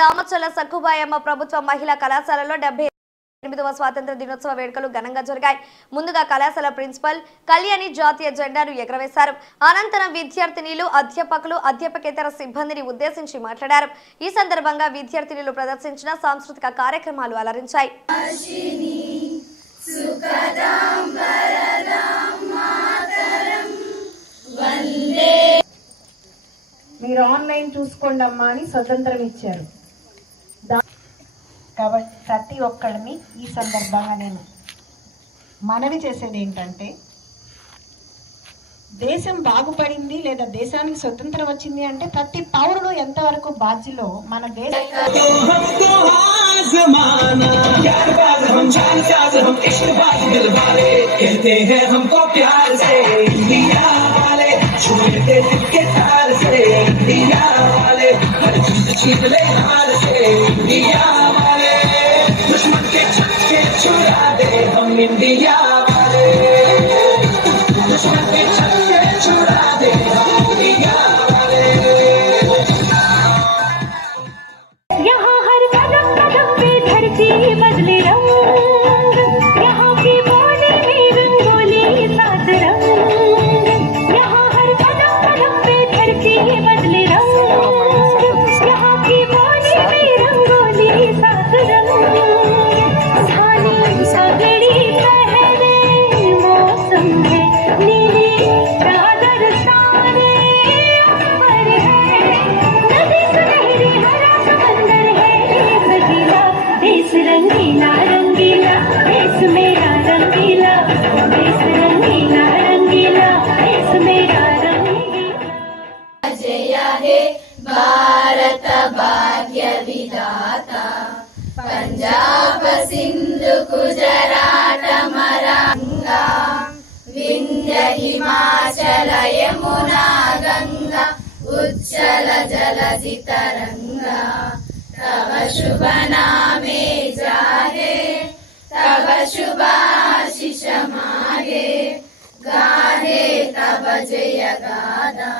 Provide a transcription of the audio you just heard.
దామచల సక్కుబాయమ్మ ప్రభుత్వ మహిళా కళాశాలలో 78వ స్వాతంత్ర దినోత్సవ వేడుకలు ఘనంగా జరిగాయి. ముందుగా కళాశాల ప్రిన్సిపల్ కళ్యాణి జాతీయ జెండాను ఎగరవేశారు. అనంతరం విద్యార్థినులు, అధ్యాపకులు, అధ్యాపకేతర సిబ్బందిని ఉద్దేశించి మాట్లాడారు. ఈ సందర్భంగా విద్యార్థినులు ప్రదర్శించిన సాంస్కృతిక కార్యక్రమాలు అలరించాయి. మీరు ఆన్లైన్ చూసుకోండి అమ్మా అని స్వతంత్రం ఇచ్చారు. కాబట్టి ప్రతి ఒక్కళ్ళని ఈ సందర్భంగా నేను మనవి చేసేది ఏంటంటే, దేశం బాగుపడింది లేదా దేశానికి స్వతంత్రం వచ్చింది అంటే ప్రతి పౌరుడు ఎంతవరకు బాధ్యులో మన దేశం छुड़ा दे हम इंडिया वाले, दुश्मन के छक्के छुड़ा दे हम इंडिया वाले। यहाँ हर कदम कदम पे धरती बदले रंग, यहाँ की बोली में रंगोली सात रंग, यहाँ हर कदम कदम पे धरती बदले रंग, यहाँ की बोली में रंगोली सात रंग। रंगीला रंगीला देश मेरा रंगीला, देश रंगीला रंगीला देश मेरा रंगीला। जय हे भारत भाग्य विधाता, पंजाब सिंधु गुजरात मरांगा, विंध्य हिमाचल यमुना गंगा, उज्जल जलधि तरंगा। तव शुभ नामे जागे, तव शुभ आशीष मागे, गाहे तव जय गाथा।